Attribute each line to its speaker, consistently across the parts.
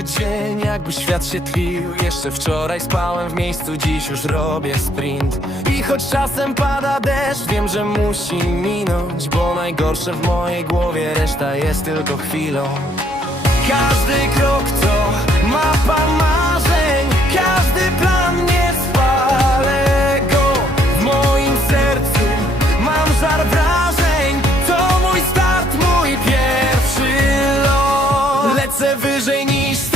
Speaker 1: nowy dzień, jakby świat się tlił. Jeszcze wczoraj spałem w miejscu, dziś już robię sprint. I choć czasem pada deszcz, wiem, że musi minąć Bo najgorsze w mojej głowie, reszta jest tylko chwilą. Każdy krok to mapa marzeń Każdy plan nie spalę go. W moim sercu mam żar wrażeń To mój start, mój pierwszy lot. Lecę wyżej niż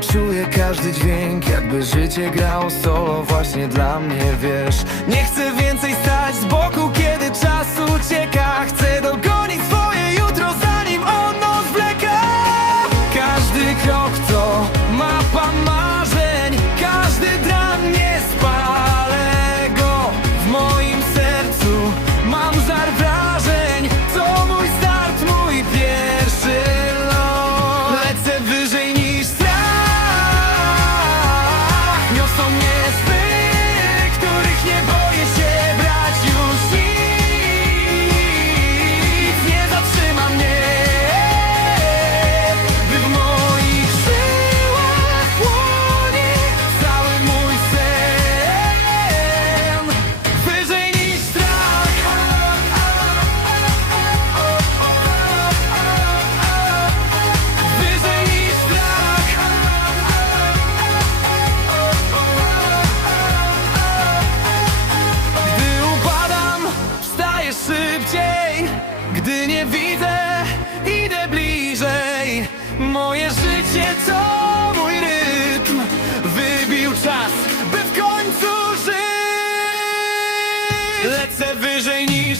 Speaker 1: czuję każdy dźwięk Jakby życie grało solo właśnie dla mnie, wiesz. Nie chcę więcej to mój rytm Wybił czas, by w końcu żyć. Lecę wyżej niż